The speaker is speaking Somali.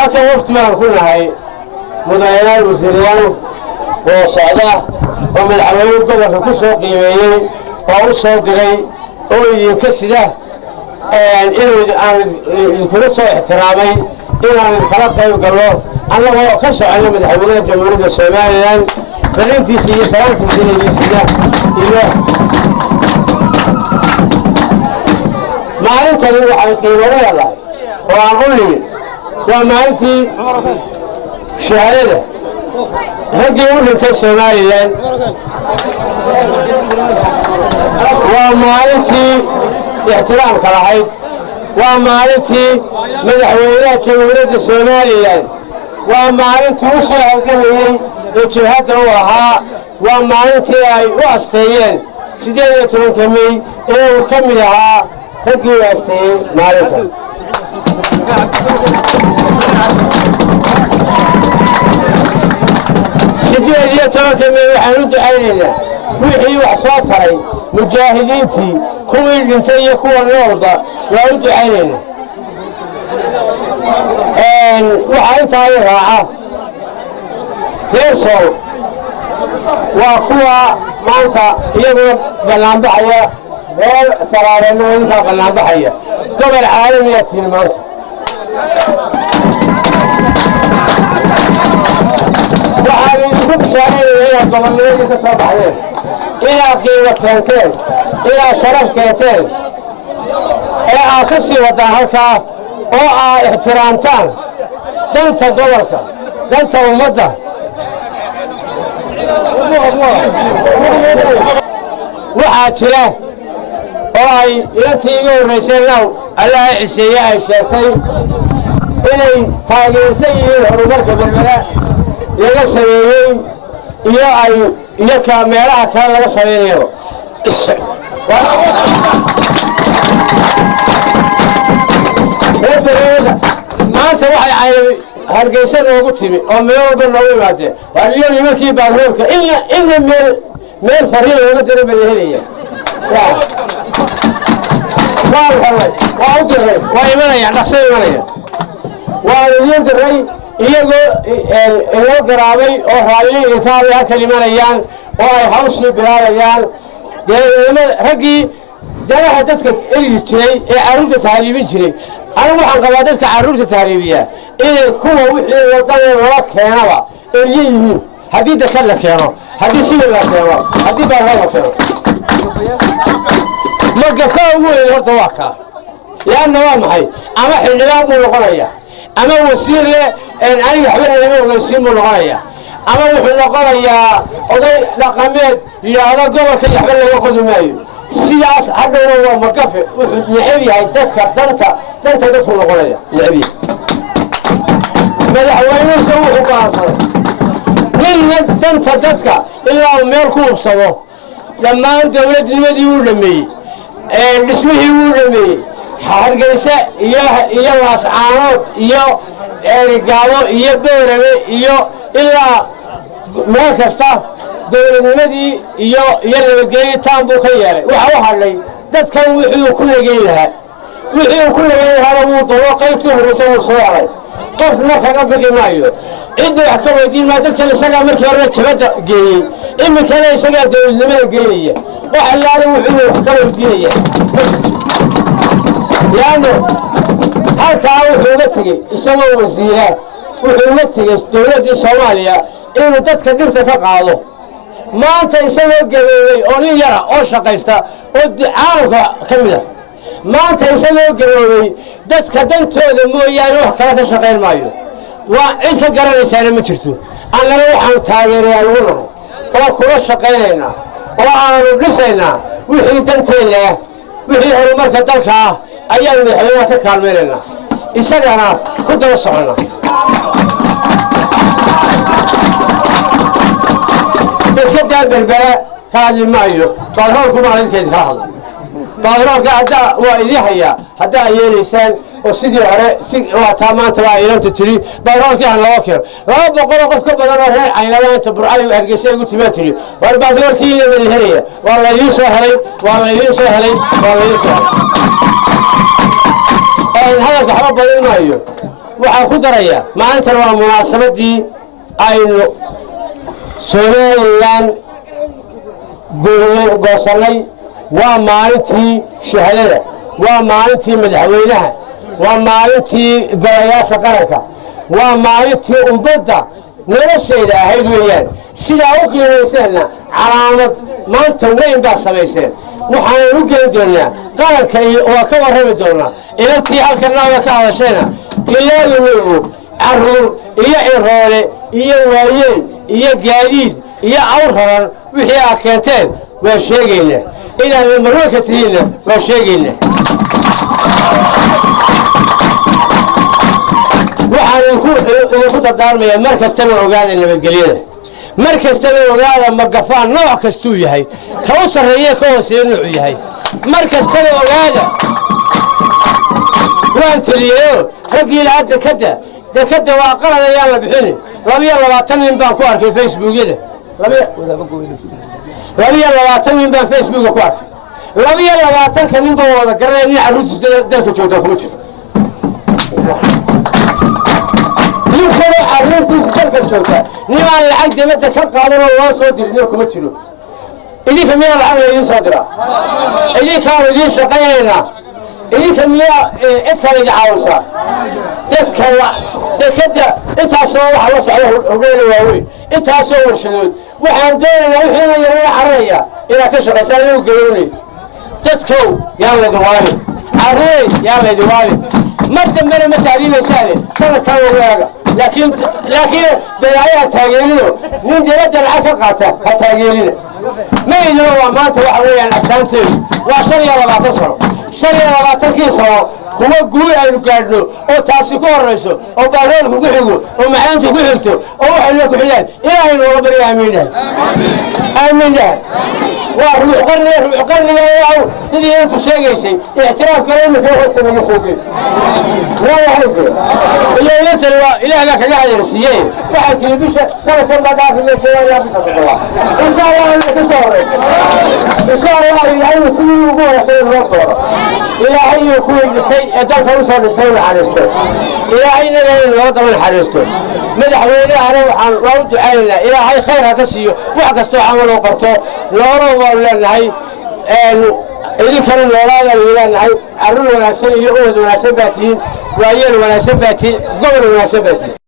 halkan waqti baan ku nahay mudanayaal wasiirayaal oo socda oo madaxweyne gobolka ku soo qiimeeyey oo u soo diray oo idinka sida inuu aan idinkula soo ixtiraamay inaan kala qayb galno annagoo ka socono madaxweynaha jamhuuriyadda somalilan fariintiisa iyo salaantiisa inaydiisida iyo maalintani waxay qiimo leedahay oo aan u nimin waa maalintii shahaadada raggii u dhintay somalilan waa maalintii ixtiraamka lahayd waa maalintii madaxweynaha jamhuuriyadda somalilan waa maalintii u soo halgamayey ee jabhadda u ahaa waa maalintii ay u asteeyeen 18 May inuu ka mid ahaa raggii u asteeyey maalintan sidii tobanka May waxaan u ducaynaynaa wixii wax soo taray mujaahidiintii kuwii dhintay iyo kuwa noolba waa u ducaynaynaa waxaa intaa i raaca reer sool waa kuwa maanta iyaguna bannaanbaxaya reer saraareedna intaa bannaanbaxaya gobol caalamiya tiin maanta waxaan idinku bishaaraynaya inaad gobolnimadii ka soo baxdeen inaad qiimo keenteen inaad sharaf keenteen ee aad ka sii waddaan halkaa oo aad ixtiraamtaan danta gobolka danta ummadda waxaa jira oo ay ilantii iga horrayseen naw allaha ciseeye ay sheegtay inay taageersan yihiin horumarka berbera laga sameeyey iyo ka meelaha kale laga samaynayo maanta waxay hargeysa noogu timi oo meel walba noogu imaadeen waaliyo nimankii baadroolka ina meel fariin looga dara bay helaya waa helay waa u diray waa imanaya dhaqso imanaya waa idiin diray iyagoo inoo garaabay oo raalli intaabay halkan imanayaan oo ay hawshii bilaabayaan raggii danaha dadka egi jiray ee carruurta tahriibin jiray anigu waxaan qabaa dadka carruurta tahriibiya inay kuwa wixii wadada lala keenaba erye yihiin haddii dakad la keeno haddii sibil la keeno haddii baarla la keeno magafa ugu weyn horta waa kaa leanna waa maxay ama xildhibaan buu noqonaya ama wasiir leh aniga waxba nagama ogeysiin buu noqonaya ama wuxuu noqonayaa oday dhaqameed yidhaahdo gobolka waxba laga qodi maayo sidaas hadhowna waa magafe wuxuu necab yahay dadka danta dadku noqonaya necab yahay madaxweynuhusa wuxuu go'aansaday ninna danta dadka ilaa uu meel ku hubsado dhammaan dowladnimadii wuu dhameeyey dhismihii wuu dhameeyey hargeysa iyo laascaanood iyo gaabo iyo beerame iyo ilaa meel kasta dowladnimadii iyo nabadgelyitaan buu ka yeelay waxa u hadhay dadkan wixii uu ku nageyn lahaa wuu dabo qaybtii horreysa wuu soo haray qofna kaga bigi maayo cidda wax ka weydiin maa dadkan isagaa markii horena jabadda geeyey iminkana isagaa dowladnimada geynaya wax allaale wuxuu wax ka weydiinaya yaano halkaa wuxuu la tegey isagoo wasiira wuxuu la tegey dowladdii soomaaliya inuu dadka dhibta ka qaado maanta isagoo gaboobay oo nin yara oo shaqaysta oo caalamka ka mid ah maanta isagoo gaboobay dadka dantooda mooyaane wax kale ka shaqayn maayo waa cid ka garanaysaana ma jirto annana waxaanu taageerayaa lagu nahay oo kula shaqaynaynaa oo aanu dhisaynaa wixii danteeda ah wixii horumarka dalka ah ayaanu madaxweynaha ka kaalmaynaynaa isagana ku daba soconnaa dadkadaa berbera ka hadli maayo baadroolku maalinkeedi ka hadla baadroolka haddaa waa idii hayaa haddaa ay yeelaysaan oo sidii hore waa taa maanta waa ilanta tiri baadroolkii han laba kiro 200 qof ka badan oo reer caynaba inta burcay hargeysa igu timaa tiri war baadroolkii ina mali helaya waa laydiin soo helay hadalka waxba badan maayo waxaan ku darayaa maalintan waa munaasabadii aynu Somaliland goosanay waa maalintii shahaadada waa maalintii madaxweynaha waa maalintii golayaasha qaranka waa maalintii ummadda nolosheeda ahayd weeyaan sidaa u qiimayseenna calaamad maanta weyn baa samayseen waxaan u geyn doonaa qaranka iyo waa ka warrami doonaa inantii halkanaada ka hadashayna ilaalinaygu carruur iyo ciroole iyo waayeel iyo gaadiid iyo awr raran wixii aad keenteen waa sheegaynaa inaad marweynka tihiinna waa sheegaynaa waxaan idinku dardaarmayaa mar kastaba ogaada nabadgelyada mar kastaba ogaada magafaan nooc kastuu yahay ka u sarreeye ka hooseeya nuucu yahay mar kastaba ogaada waan teliyeyo raggii lahaa dekadda waa qalad ayaan la bixini 22 nin baan ku arkay facebookyada 22 nin baan facebooka ku arkay 22 nin baan wada garanay in carruurta dalka joogta kuma jiro ninkana carruurtiisa dalka joogta nimaan lacag dibadda ka qaadan oo loo soo dirin kuma jiro idinka miyaa lacag laydin soo diraa idinkaan idiin shaqaynaynaa idinka miyaa cid kale iga caawisaa dadka dekadda intaasoo waxa la socda hogeena waaweyn intaasoo warshadood waxaan doonaynaa wixiina yarana cararaya inaad ka shaqaysaan inuu garoonay dadkow yaan laydin waalin carruurey yaan laydin waalin mar dambena ma taadiimaysaane sanadkan ogaaga laakiin balaayaha taageerino nin dibadda lacag ka qaata ha taageerina ma idino waa maanta waxa weeyaan astaanteedu waa 25 sano 25 sano kuwa guul aynu gaadhno oo taasi ku horeyso oo baareelku ku xigo oo macaantu ku xigto oo waxayna ku xidaan ilaahay nooga bari aamin waa ruux qarniga waa sidii intu sheegaysay ixtiraamka inuu ka hoosta naga soo jeedo ilaahay waa ilaahay kaga hadarsiiyay waxa tii bisha sanadkan ma dhaafin sheeyaa bisha Allah insha Allah ka soo horay insha Allah ilaahay sidii ugu horeeyay loo dooro ilaahay ku weydiistay dalka u soo dhintay naxariisto ilaahayna loo daban naxariisto madaxweynahana waxaan loo ducaynaynaa ilaahay khayr ha ka siiyo wax kastoo camal oo qabto nooloo waan leenahay idinkana noolaada leenahay carruur wanaagsan iyo ubad wanaagsan baa tihiin waayeel wanaagsan baa tihiin gobol wanaagsan baa tihiin